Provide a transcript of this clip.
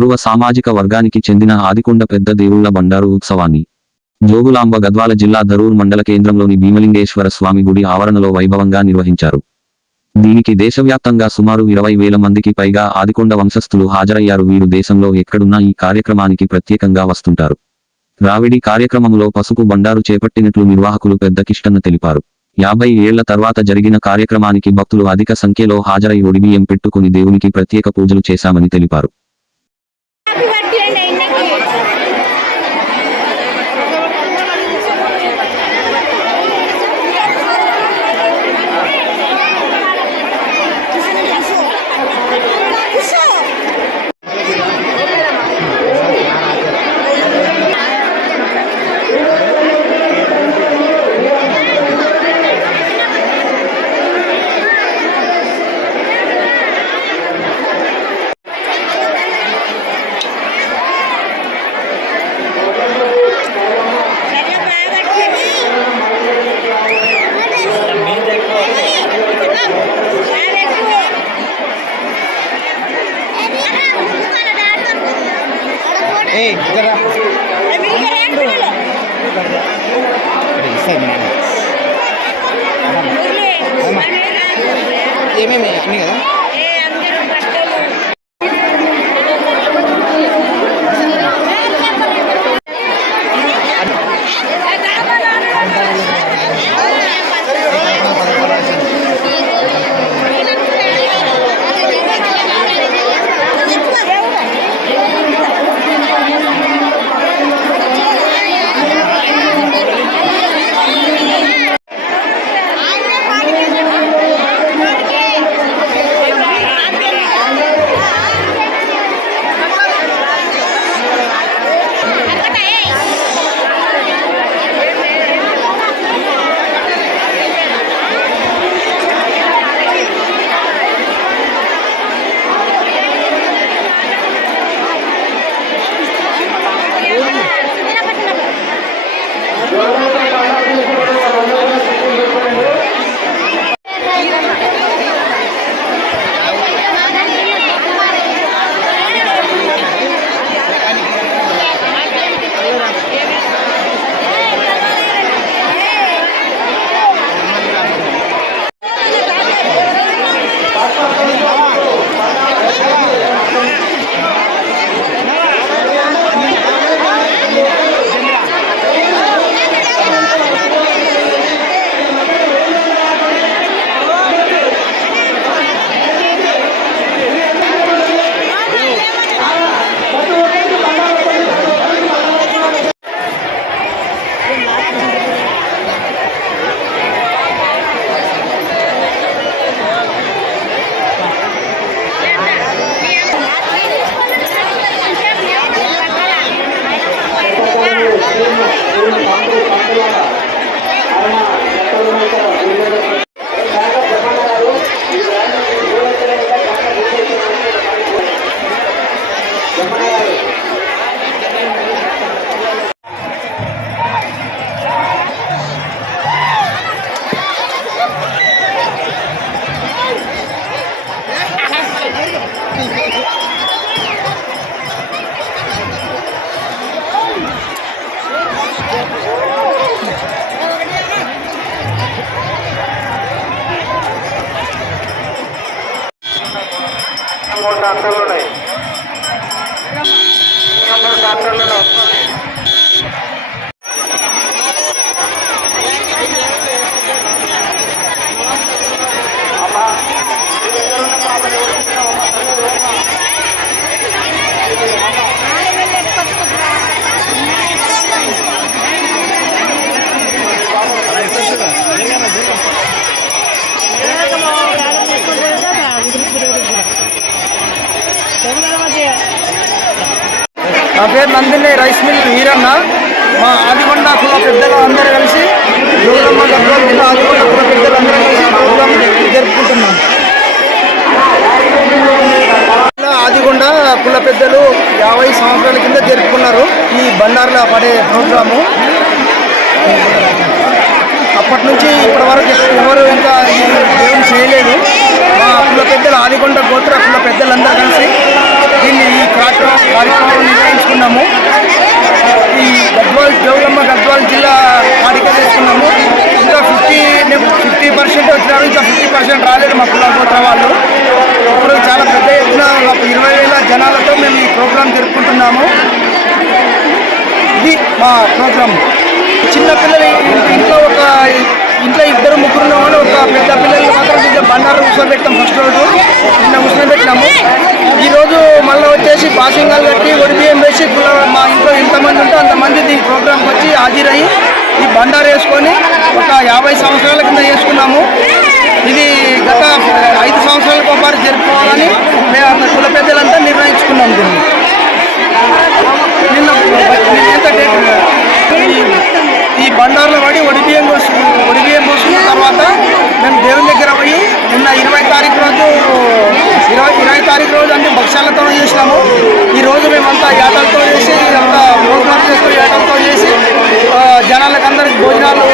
కురువ సామాజిక వర్గానికి చెందిన ఆదికొండ పెద్ద దేవుళ్ల బండారు ఉత్సవాన్ని జోగులాంబ గద్వాల జిల్లా ధరూర్ మండల కేంద్రంలోని భీమలింగేశ్వర స్వామి గుడి ఆవరణలో వైభవంగా నిర్వహించారు. దీనికి దేశవ్యాప్తంగా సుమారు 20,000 మందికి పైగా ఆదికొండ వంశస్థులు హాజరయ్యారు. వీరు దేశంలో ఎక్కడున్నా ఈ కార్యక్రమానికి ప్రత్యేకంగా వస్తుంటారు. రావిడి కార్యక్రమంలో పసుపు బండారు చేపట్టినట్లు నిర్వాహకులు పెద్ద కిష్టన్న తెలిపారు. 50 ఏళ్ల తర్వాత జరిగిన కార్యక్రమానికి భక్తులు అధిక సంఖ్యలో హాజరై ఒడిబియ్యం పెట్టుకుని దేవునికి ప్రత్యేక పూజలు చేశామని తెలిపారు. ఏమేమి అన్నీ కదా నా పేరు నందిని రైస్ మిల్ వీరన్న. మా ఆదికొండ కుల పెద్దలు అందరూ కలిసి జోగులాంబ గద్వాల జిల్లా ఆదికొండ కుల పెద్దలు అందరూ కలిసి ప్రోగ్రాం జరుపుకుంటున్నాం. ఆదికొండ కుల పెద్దలు 50 సంవత్సరాల కింద జరుపుకున్నారు ఈ బండార్ల పడే ప్రోగ్రాము. అప్పటి నుంచి ఇప్పటి వరకు ఎవరు ఇంకా ఈ దేవుని చేయలేదు. మా కుల పెద్దలు ఆదికొండ గోత్ర కుల పెద్దలందరూ కలిసి ఈ కార్యక్రమం నిర్వహించుకున్నాము. ఈ జోగులాంబ గద్వాల జిల్లా కాడికే చేసుకున్నాము. ఇంకా 50% వచ్చినారు, ఇంకా 50% రాలేదు మా కుల గోత్ర వాళ్ళు. ఇప్పుడు చాలా పెద్ద ఎత్తున 20,000 జనాలతో మేము ఈ ప్రోగ్రాం జరుపుకుంటున్నాము. ఇది మా ప్రోగ్రాం. చిన్నపిల్లలు ఇంట్లో 2-3 ఉన్నవాళ్ళు, ఒక పెద్ద పిల్లలు మాత్రం కొంచెం బండారు కూర్చోబెట్టాం. ఫస్ట్ రోజు నిన్న కూర్చోబెట్టినాము. ఈరోజు మళ్ళీ వచ్చేసి పాసింగాలు కట్టి ఒడిబియ్యం వేసి మా ఇంట్లో ఎంతమంది ఉంటే అంతమంది ఈ ప్రోగ్రాంకి వచ్చి హాజరయ్యి ఈ బండారు వేసుకొని ఒక 50 సంవత్సరాల కింద చేసుకున్నాము. ఇది గత 5 సంవత్సరాలకు ఒకసారి జరుపుకోవాలని మేము కుల పెద్దలంతా నిర్ణయించుకున్నాం. దీన్ని నిన్న ఎంత డేట్ ఈ బండారులో పడి ఒడిబియ్యం పోసుకున్న తర్వాత మేము దేవుని దగ్గర పోయి నిన్న 20 తారీఖు రోజు అన్ని భక్ష్యాలతో చేసినాము. ఈరోజు మేమంతా యాటలతో చేసి అంతా భోజనాలు చేస్తూ యాటలతో చేసి జనాలకు అందరికి భోజనాలు